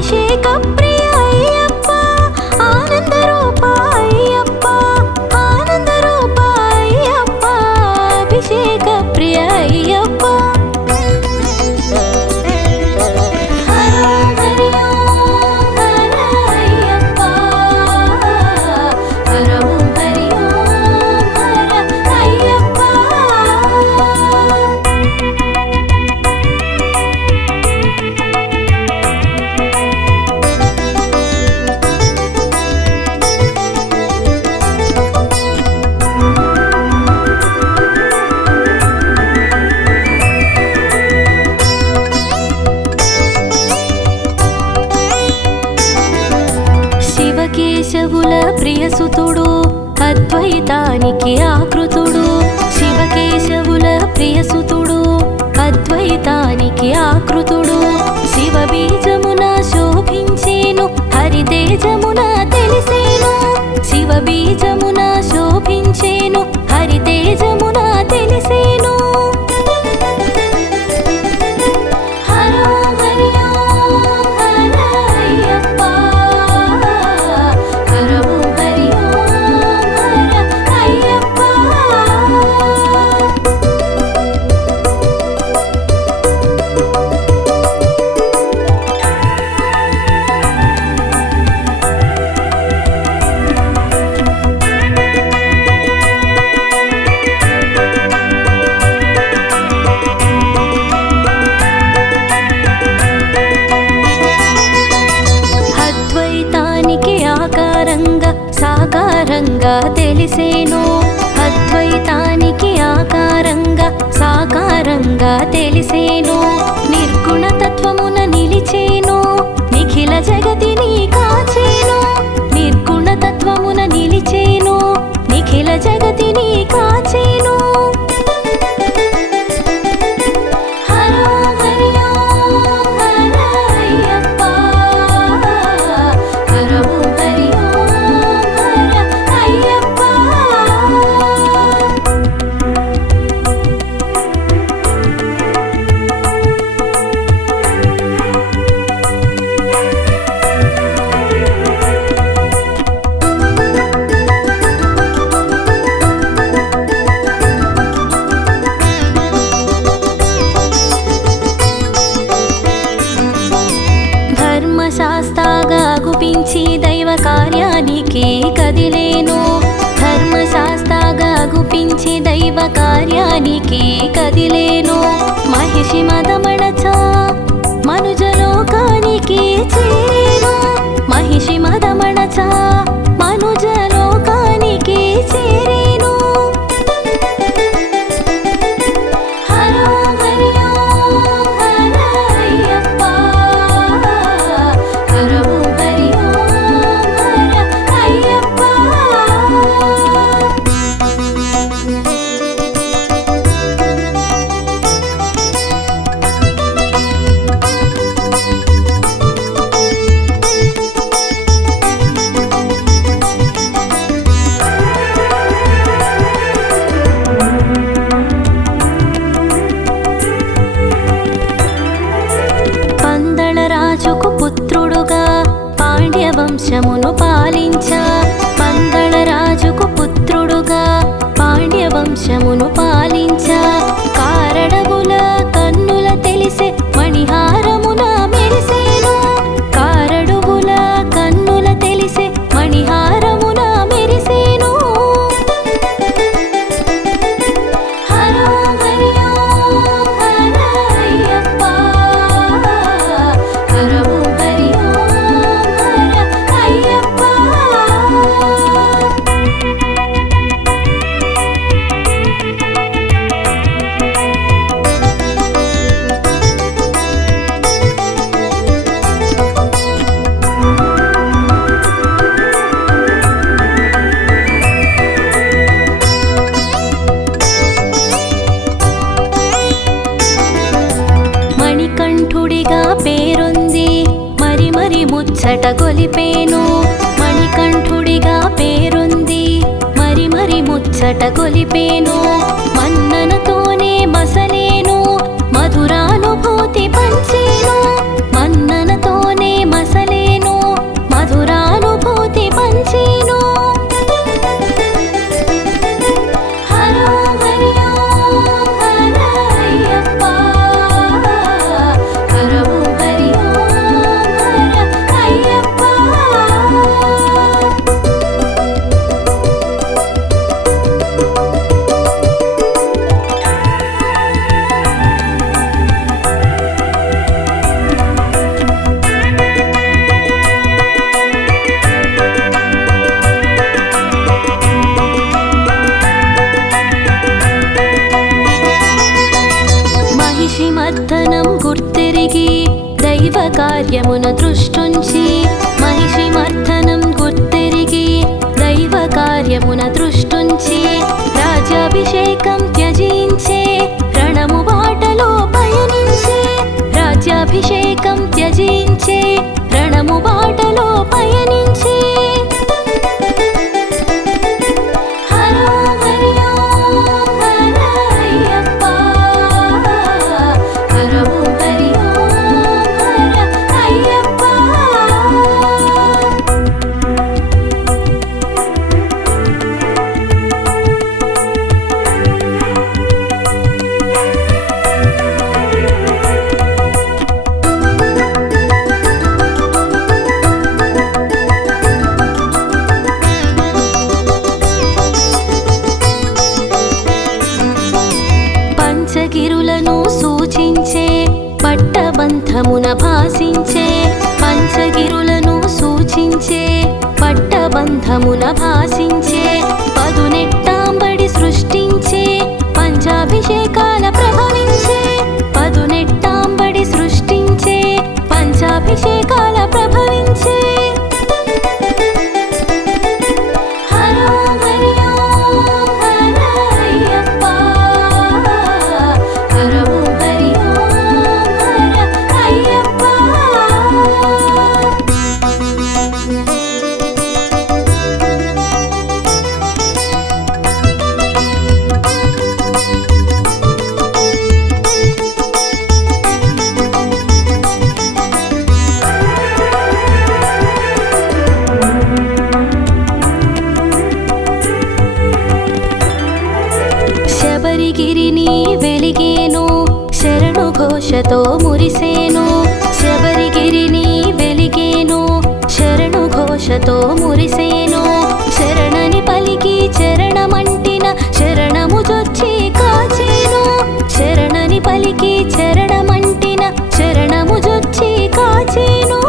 అభిషేక ప్రియ అయ్యప్ప ఆనంద రూప అయ్యప్ప ఆనంద రూప అయ్యప్ప అభిషేక ప్రియ అయ్యప్ప శివకేశవుల ప్రియసుతుడు అద్వైతానికి ఆకృతుడు శివకేశవుల ప్రియసుతుడు అద్వైతానికి ఆకృతుడు శివ బీజమున శోభించేను హరితేజమున తెలిసేను శివ బీజమున శోభించేను హరితేజమున తెలిసేను సాకారంగా తెలిసేను అద్వైతానికి ఆకారంగా సాకారంగా తెలిసేను నిర్గుణ తత్వమున నిలిచేను నిఖిల జగతిని కాచేను నిర్గుణ తత్వమున నిలిచేను నిఖిల జగతిని కాచేను శాస్త్రాగా గుపించి దైవ కార్యానికి కదిలేను ధర్మశాస్త్రాగా గుపించి దైవ కార్యానికి కదిలేను మహిషి మదమణచ మనుజలోకానికి చేరేను మహిషి మదమణచ మనుజలోకానికి చేరేను పుత్రుడుగా పాండ్యవంశమును పాలించా పందళ రాజుకు పుత్రుడుగా పాండ్యవంశమును పాలించా కారడవుల కన్నుల తెలిసే మణిహారమున మెరిసేను కారడువుల కన్నుల తెలిసే మణిహారమున మెరిసేను ముచ్చట గొలిపేను మణికంఠుడిగా పేరుంది మరి మరి ముచ్చట గొలిపేను మన్ననతోనే మసలేను మధురానుభూతి పంచేను మన్ననతోనే మస దృష్టుంచి మహిషి మర్దనం గుర్తెరిగి దైవ కార్యమున దృష్టుంచి రాజ్యాభిషేకం త్యజించే రణము బాటలో పయనించే రాజ్యాభిషేకం త్యజించే రణము బాటలో పయనించే పంచగిరులను సూచించే పట్టబంధమున భాసించే పంచగిరులను సూచించే పట్టబంధమున భాసించే పదునెట్టాంబడి సృష్టించే పంచాభిషేకాల ప్రభవించే పదునెట్టాంబడి సృష్టించే పంచాభిషేకాల ప్రభవించే శబరిగిరిని వెలిగేను శరణు ఘోషతో మురిసేను శబరిగిరిని వెలిగేను శరణు ఘోషతో మురిసేను శరణని పలికి చరణమంటిన శరణము జొచ్చి కాచేను శరణని పలికి చరణమంటిన శరణము జొచ్చి కాచేను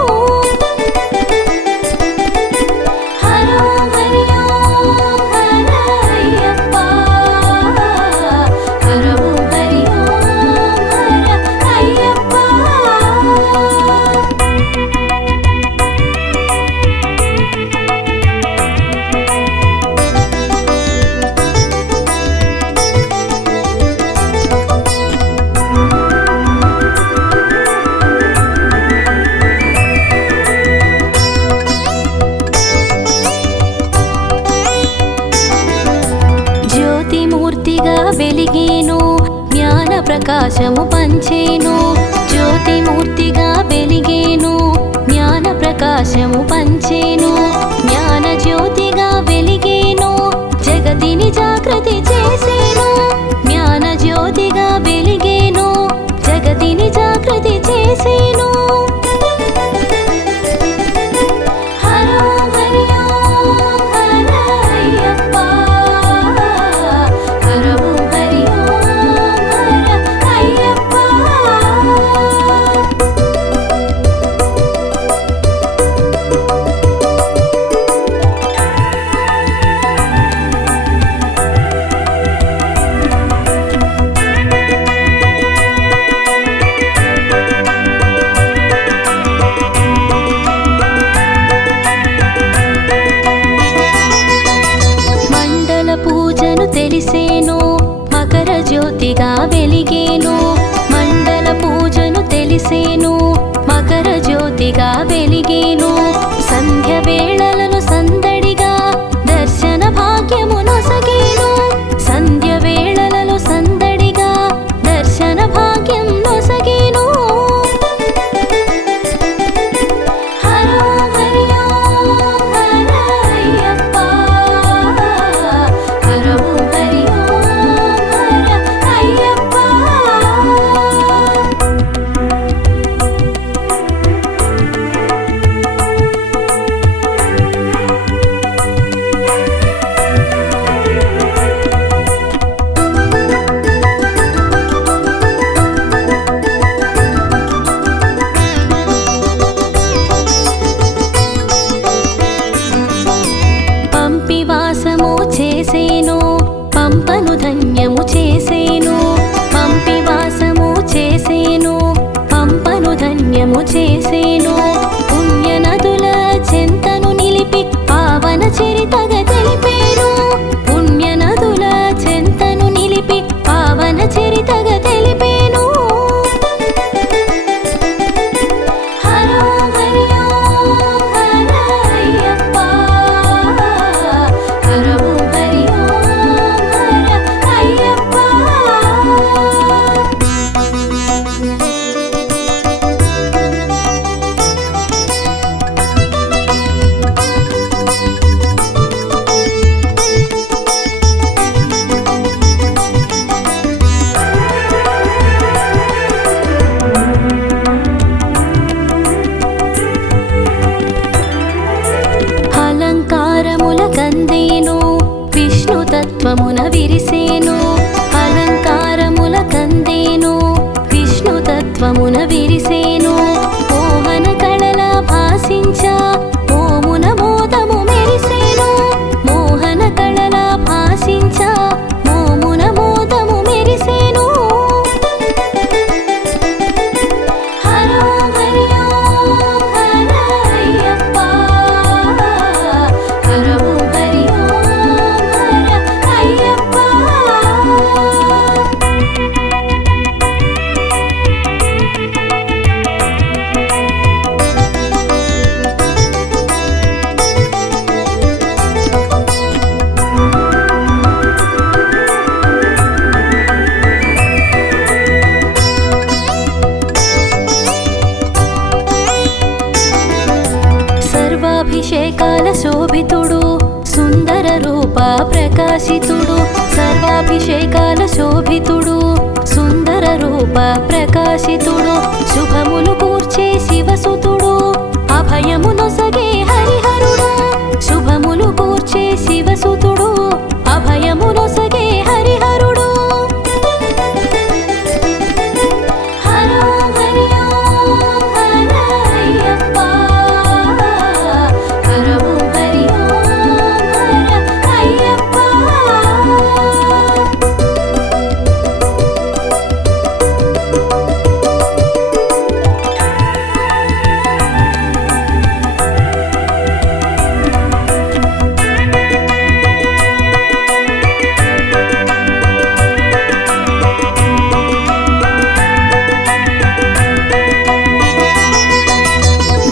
జ్యోతిమూర్తిగా వెలిగేను జ్ఞాన ప్రకాశము పంచేను జ్యోతిమూర్తిగా వెలిగేను జ్ఞాన ప్రకాశము పంచేను జ్ఞాన జ్యోతిగా వెలిగేను జగతిని జాగృతి చేసేను జ్ఞాన జ్యోతిగా వెలిగేను జగతిని జాగృతి చేసేను అయ్యప్ప విరిసేను అలంకారముల కందేను విష్ణుతత్వమున విరిసేను మోహన కళల భాసించా మోమున మోదము మెరిసేను మోహన కళల భాసించా మోమున మోదము మెరిసేను హరో హరి ఓం హర అయ్యప్ప హరో హరి ఓం హర అయ్యప్ప సర్వాభిషేకాల శోభితుడు సుందర రూప ప్రకాశితుడు సర్వాభిషేకాల శోభితుడు సుందర రూప ప్రకాశితుడు శుభములు కూర్చే శివసుతుడు అభయమునొసగే హరిహరుడు శుభములు కూర్చే శివసుతుడు అభయమునొసగే హరిహరుడు హరో హరి ఓం హర అయ్యప్ప హరో హరి ఓం హర అయ్యప్ప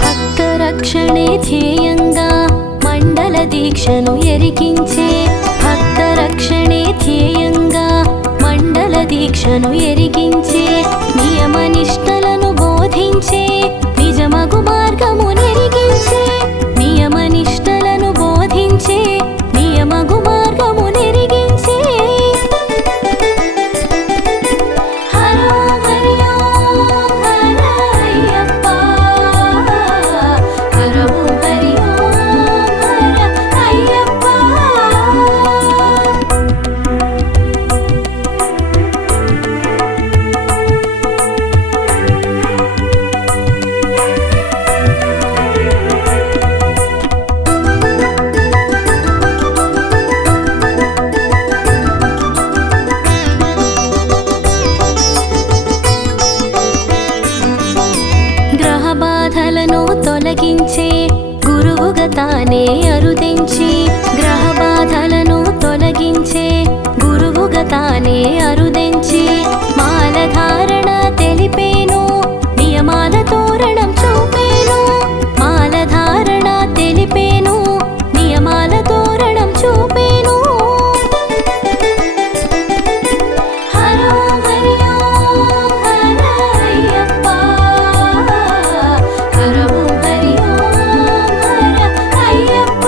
భక్త రక్షణే ధ్యేయంగా మండల దీక్షను ఎరిగించే భక్త రక్షణే ధ్యేయంగా మండల దీక్షను ఎరిగించే నియమ నిష్టలను బోధించే నిజమగు మార్గము నెరిగించే నియమ నిష్టలను బోధించే నియమగు మార్గము నెరిగించే హరో హరి ఓం హర అయ్యప్ప హరో హరి ఓం హర అయ్యప్ప గ్రహ బాధలను తొలగించే గురువుగా తానే అరుదించి గ్రహ బాధలను తొలగించే గురువుగా తానే అరుదించి మాలధారణ తెలిపేను నియమాల తోరణం చూపేను మాలధారణ తెలిపేను నియమాల తోరణం చూపేను హరో హరి ఓం హర అయ్యప్ప హరో హరి ఓం హర అయ్యప్ప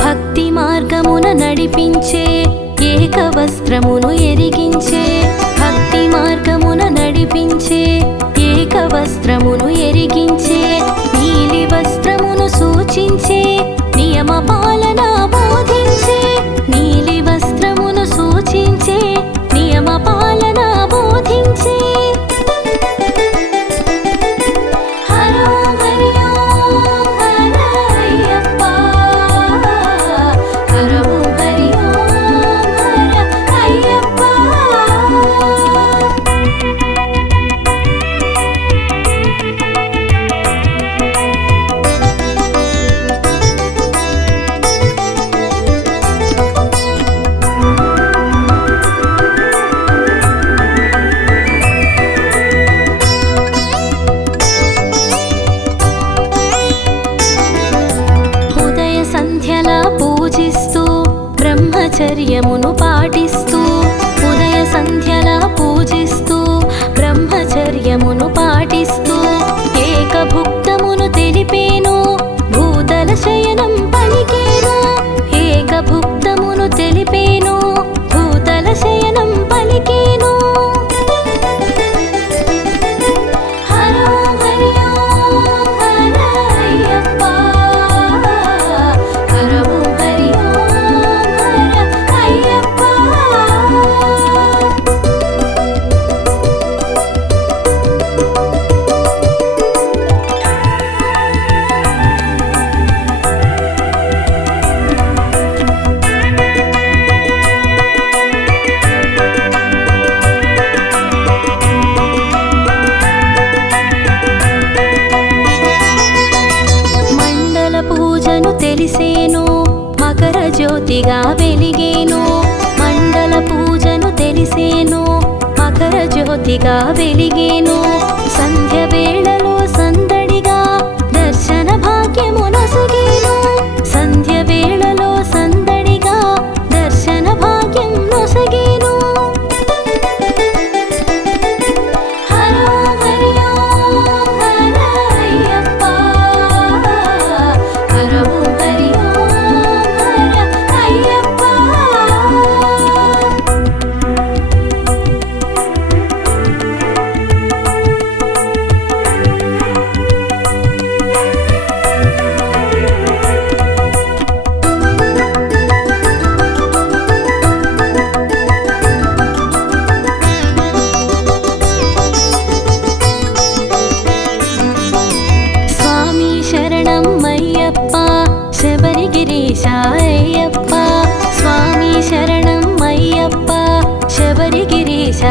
భక్తి మార్గమున నడిపించే ఏక వస్త్రమును ఎరిగించే భక్తి మార్గమున నడిపించే ఏక వస్త్రమును ఎరిగించే నీలి వస్త్రమును సూచించే నియమ పాలన బోధించే నీలి వస్త్రమును సూచించే నియమ పాలన బోధించే హరో హరి ఓం హర అయ్యప్ప హరో హరి ఓం హర అయ్యప్ప వెలుగుగా వెలిగేను సంధ్య వేళలో సందడిగా దర్శన భాగ్యము నొసగేను సంధ్య వేళలో సందడిగా దర్శన భాగ్యం నొసగేను హరో హరి ఓం హర అయ్యప్ప హరో హరి ఓం హర అయ్యప్ప స్వామి శరణం అయ్యప్ప శబరిగిరీశ అయ్యప్ప స్వామి శరణం అయ్యప్ప శబరిగిరీశ